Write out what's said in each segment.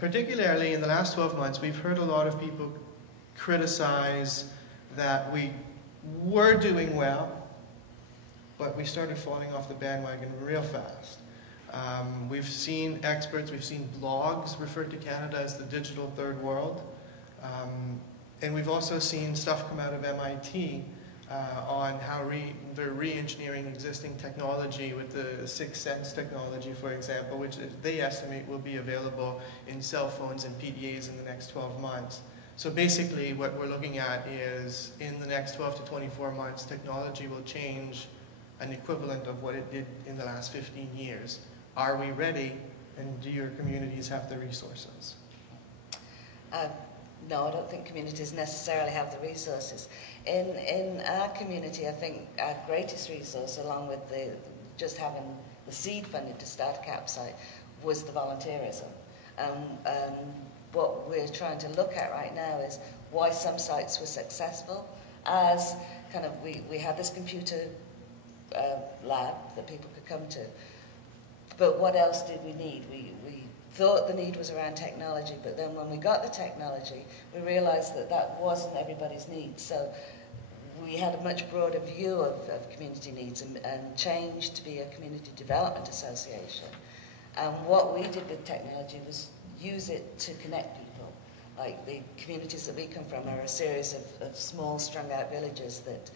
Particularly in the last 12 months, we've heard a lot of people criticize that we were doing well, but we started falling off the bandwagon real fast. We've seen experts, we've seen blogs refer to Canada as the digital third world. And we've also seen stuff come out of MIT on how they're re-engineering existing technology with the Sixth Sense technology, for example, which they estimate will be available in cell phones and PDAs in the next 12 months. So basically what we're looking at is in the next 12 to 24 months, technology will change an equivalent of what it did in the last 15 years. Are we ready, and do your communities have the resources? No, I don't think communities necessarily have the resources. In our community, I think our greatest resource, along with just having the seed funding to start a campsite, was the volunteerism. What we're trying to look at right now is why some sites were successful, as kind of we had this computer lab that people could come to. But what else did we need? We thought the need was around technology, but then when we got the technology, we realized that that wasn't everybody's needs. So we had a much broader view of community needs and changed to be a community development association. And what we did with technology was use it to connect people. Like the communities that we come from are a series of small, strung-out villages that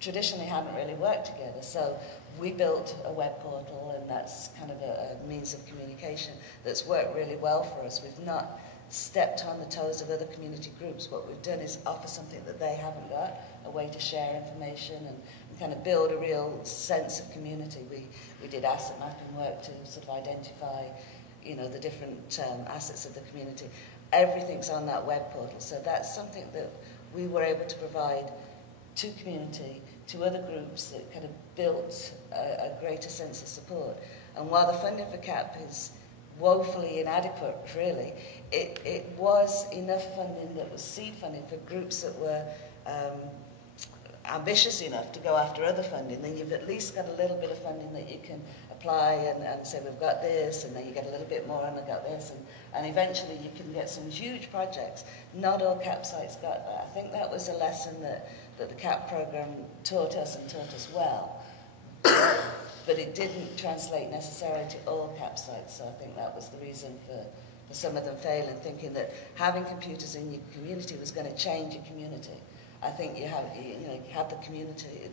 traditionally hadn't really worked together. So we built a web portal, and that's kind of a means of communication that's worked really well for us. We've not stepped on the toes of other community groups. What we've done is offer something that they haven't got, a way to share information and kind of build a real sense of community. We did asset mapping work to sort of identify, you know, the different assets of the community. Everything's on that web portal. So that's something that we were able to provide to community, to other groups that kind of built a greater sense of support. And while the funding for CAP is woefully inadequate, really, it was enough funding that was seed funding for groups that were ambitious enough to go after other funding. Then you've at least got a little bit of funding that you can apply and say, we've got this, and then you get a little bit more, and I've got this, and eventually you can get some huge projects. Not all CAP sites got that. I think that was a lesson that the CAP program taught us and taught us well. But it didn't translate necessarily to all CAP sites, so I think that was the reason for some of them failing, thinking that having computers in your community was going to change your community. I think you have the community,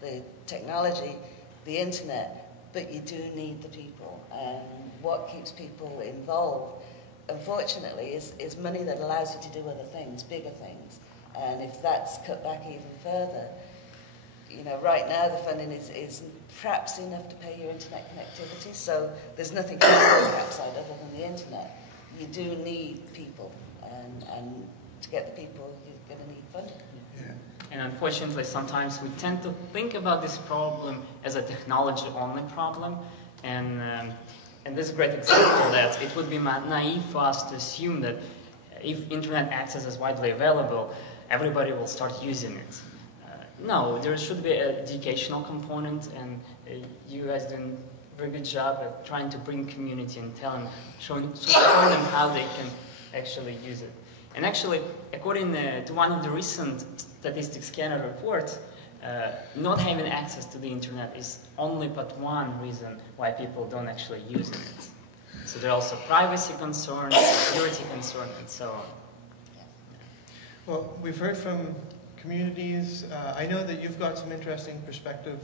the technology, the internet, but you do need the people. And what keeps people involved, unfortunately, is money that allows you to do other things, bigger things. And if that's cut back even further, you know, right now the funding is perhaps enough to pay your internet connectivity, so there's nothing else on the outside other than the internet. You do need people, and to get the people, you're going to need funding. Yeah. And unfortunately, sometimes we tend to think about this problem as a technology-only problem, and there's a great example that it would be naive for us to assume that if internet access is widely available, everybody will start using it. No, there should be an educational component, and you guys doing a very good job at trying to bring community and showing them how they can actually use it. And actually, according to one of the recent Statistics Canada reports, not having access to the internet is only but one reason why people don't actually use it. So there are also privacy concerns, security concerns, and so on. Well, we've heard from communities. I know that you've got some interesting perspective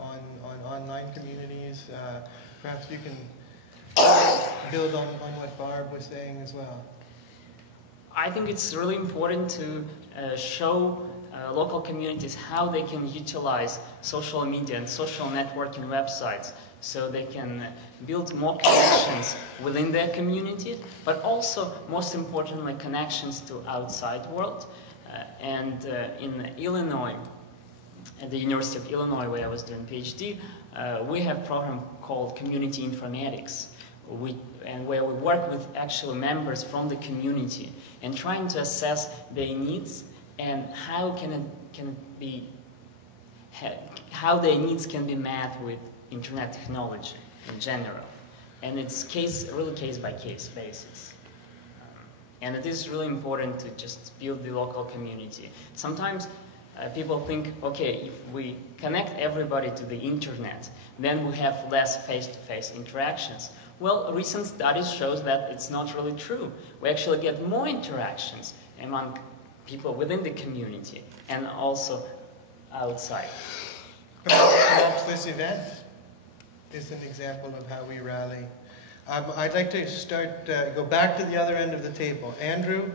on online communities. Perhaps you can build on what Barb was saying as well. I think it's really important to show local communities how they can utilize social media and social networking websites so they can build more connections within their community, but also, most importantly, connections to outside world. And in Illinois, at the University of Illinois, where I was doing PhD, we have a program called Community Informatics, where we work with actual members from the community and trying to assess their needs and how their needs can be met with internet technology in general. And it's really case by case basis. And it is really important to just build the local community. Sometimes people think, okay, if we connect everybody to the internet, then we have less face-to-face interactions. Well, recent studies shows that it's not really true. We actually get more interactions among people within the community and also outside. Perhaps this event is an example of how we rally. I'd like to go back to the other end of the table. Andrew,